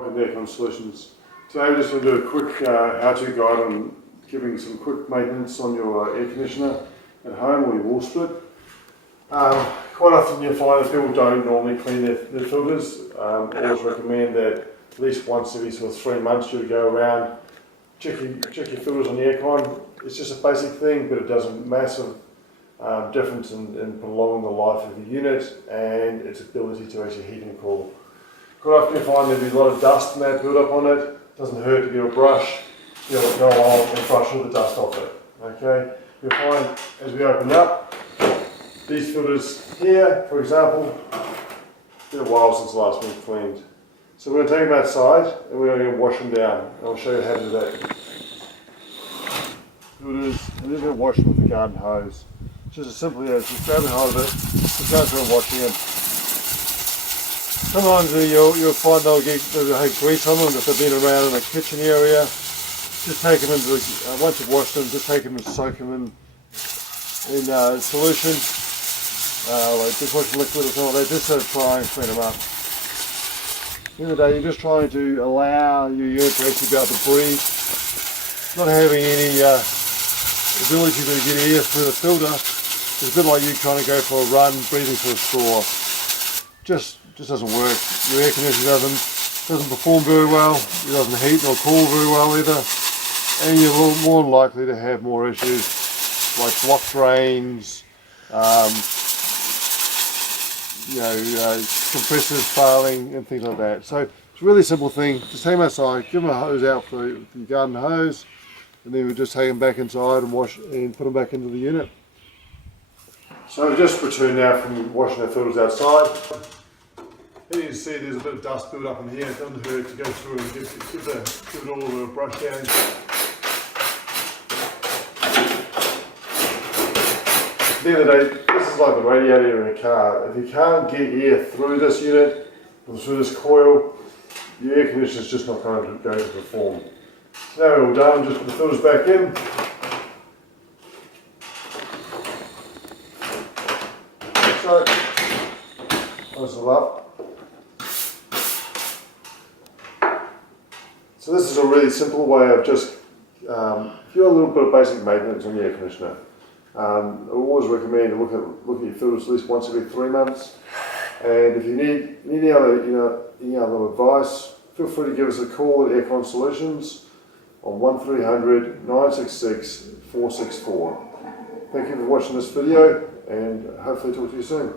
Welcome to Aircon Solutions. Today we're just going to do a quick how-to guide on giving some quick maintenance on your air conditioner at home or your wall split. Quite often you'll find that people don't normally clean their filters. Always recommend that at least once every sort of 3 months you go around, check your filters on the aircon. It's just a basic thing, but it does a massive difference in prolonging the life of the unit and its ability to actually heat and cool. Quite often you find there'll be a lot of dust and that build up on it. Doesn't hurt to get a brush, go along and brush all the dust off it. Okay, you'll find as we open up, these filters here, for example, it's been a while since the last one cleaned. So we're going to take them outside and we're going to wash them down. And I'll show you how to do that. Filters, I'm just going to wash them with the garden hose. Just as simply as just grabbing hold of it, just going through and washing them. Sometimes you'll find they'll have grease on them if they've been around in the kitchen area. Just take them into once you've washed them, just take them and soak them in solution, like dishwashing liquid or something like that, just to try and clean them up. At the end of the day, you're just trying to allow your unit to actually be able to breathe, not having any ability to get air through the filter. It's a bit like you trying to go for a run, breathing through a straw. Just doesn't work. Your air conditioner doesn't perform very well. It doesn't heat nor cool very well either, and you're more likely to have more issues like block drains, compressors failing and things like that. So it's a really simple thing. Just take them outside, give them a hose out for your garden hose, and then we just take them back inside and wash and put them back into the unit. So we've just returned now from washing our filters outside. As you can see, there's a bit of dust built up in here. It doesn't hurt to go through and give it all a little brush down. At the end of the day, this is like the radiator in a car. If you can't get air through this unit, or through this coil, your air conditioner is just not going to perform. So now we're all done, just put the filters back in. So, close it up. So this is a really simple way of just, if you want a little bit of basic maintenance on your air conditioner, I always recommend to look at your filters at least once every 3 months. And if you need any other advice, feel free to give us a call at Aircon Solutions on 1300 966 464. Thank you for watching this video and hopefully talk to you soon.